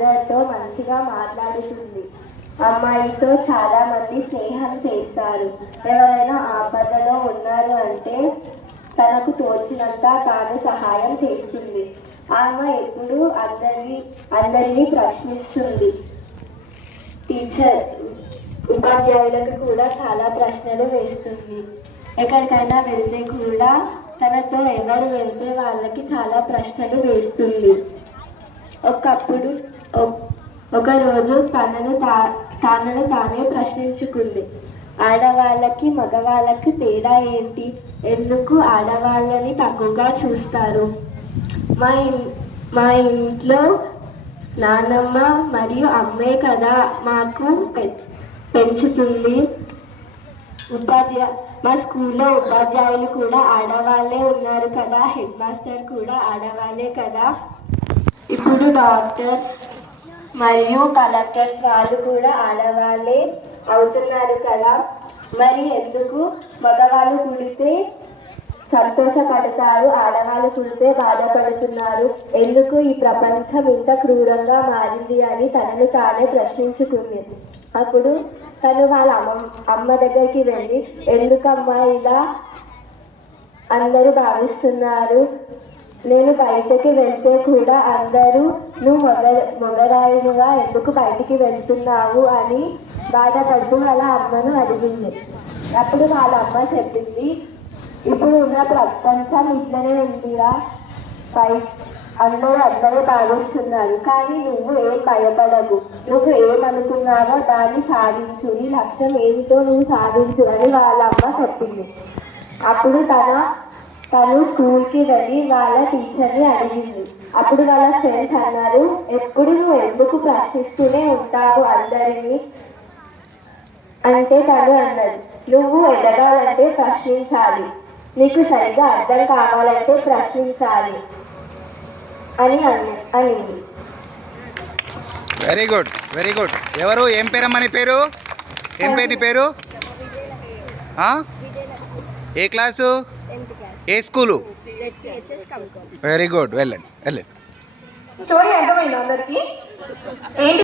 అందరితో మంచిగా మాట్లాడుతుంది. అమ్మాయితో చాలా మంది స్నేహం చేస్తారు. ఎవరైనా ఆపదలో ఉన్నారు అంటే తనకు తోచినంత తాను సహాయం చేస్తుంది. ఆమె ఎప్పుడు అందరినీ ప్రశ్నిస్తుంది. టీచర్ ఉపాధ్యాయులకు కూడా చాలా ప్రశ్నలు వేస్తుంది. ఎక్కడికైనా వెళ్తే కూడా తనతో ఎవరు వెళ్తే వాళ్ళకి చాలా ప్రశ్నలు వేస్తుంది. ఒకరోజు తనను తానే ప్రశ్నించుకుంది. ఆడవాళ్ళకి మగవాళ్ళకి తేడా ఏంటి? ఎందుకు ఆడవాళ్ళని తక్కువగా చూస్తారు? మా ఇంట్లో నాన్నమ్మ మరియు అమ్మే కదా మాకు పెంచుతుంది. మా స్కూల్లో ఉపాధ్యాయులు కూడా ఆడవాళ్ళే ఉన్నారు కదా, హెడ్ మాస్టర్ కూడా ఆడవాళ్ళే కదా, ఇప్పుడు డాక్టర్స్ మరియు కలెక్టర్స్ వాళ్ళు కూడా ఆడవాళ్ళే అవుతున్నారు కదా, మరి ఎందుకు మగవాళ్ళు పుడితే సంతోషపడతారు, ఆడవాళ్ళు పుడితే బాధపడుతున్నారు? ఎందుకు ఈ ప్రపంచం ఇంత క్రూరంగా మారింది అని తనను తానే ప్రశ్నించుకుంది. అప్పుడు తను వాళ్ళ అమ్మ దగ్గరికి వెళ్ళి, ఎందుకమ్మా ఇలా అందరూ భావిస్తున్నారు? నేను బయటకి వెళ్తే కూడా అందరూ నువ్వు మొగరాయిగా ఎందుకు బయటికి వెళ్తున్నావు అని బాధపడుతూ వాళ్ళ అమ్మను అడిగింది. అప్పుడు వాళ్ళ అమ్మ చెప్పింది, ఇప్పుడు ఉన్న ప్రపంచం ఇట్లనే ఉందిరా, అందరూ భావిస్తున్నారు, కానీ నువ్వు ఏం భయపడవు, నువ్వు ఏమనుకున్నావో దాన్ని సాధించు, నీ లక్ష్యం ఏమిటో నువ్వు సాధించు అని వాళ్ళ అమ్మ చెప్పింది. అప్పుడు తను స్కూల్కి వెళ్ళి వాళ్ళ టీచర్ని అడిగింది. అప్పుడు వాళ్ళ ఫ్రెండ్స్ అన్నారు, ఎప్పుడు నువ్వు ఎందుకు ప్రశ్నిస్తూనే ఉంటావు అందరినీ అంటే తను అన్నది, నువ్వు ఎదగాలంటే ప్రశ్నించాలి, నీకు సరిగ్గా అర్థం కావాలంటే ప్రశ్నించాలి అని అనింది. Very good, very good. ఎవరు? ఏం పేరమ్మా నీ పేరు? ఏం పేరు నీ పేరు? ఏ క్లాసు? ఏ స్కూలు? వెరీ గుడ్, వెళ్ళండి. స్టోరీ అర్థమైంది అందరికి?